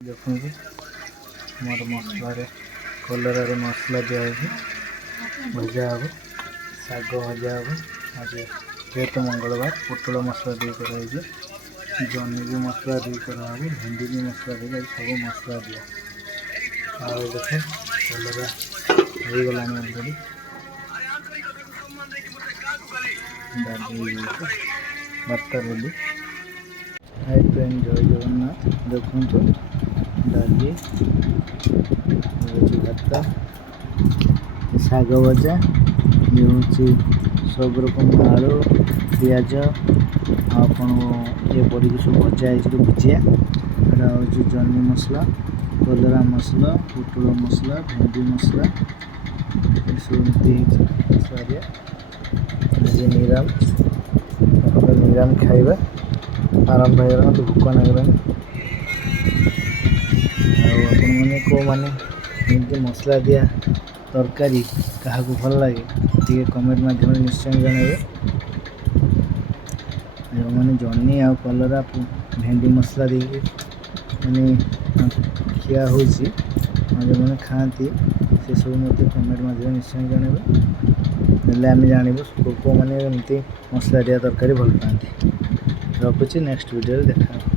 देखो मोर मसला कलर मसला दिया भजा हे शाग भजा हे आज जेहेतु मंगलवार पोटल मसला दी कराई जन्नी भी मसला दी करा भेंडी भी मसला दी सब मसला दिया देख कलर हो गलानी अलरेडी भात रेडी हाई फ्रेंड जय जगन्नाथ देखो डाली भात शाग भजा ये हूँ सब रकम आलू पिज आपन ये पड़ी सब भजा भुजिया यहाँ हूँ जन्नी मसला कलरा मसला पोटल मसला भेंडी मसला सब मसला निराम खाइबा आरंभ हो तो भोक नगलानी को माने मसला दिया तरकारी क्या भल लगे टे कमेंट मध्यम निश्चय जनइबे जो मैंने जन्नी आ कलरा भेंडी मसला दे मैंने खिया हो जो मैंने खाती से सब मत कमेंट मध्यम निश्चय जनइबे आम जानबू को मैंने एमती मसला दिया तरकारी भल पाती रखुच्छी नेक्स्ट वीडियो देखा।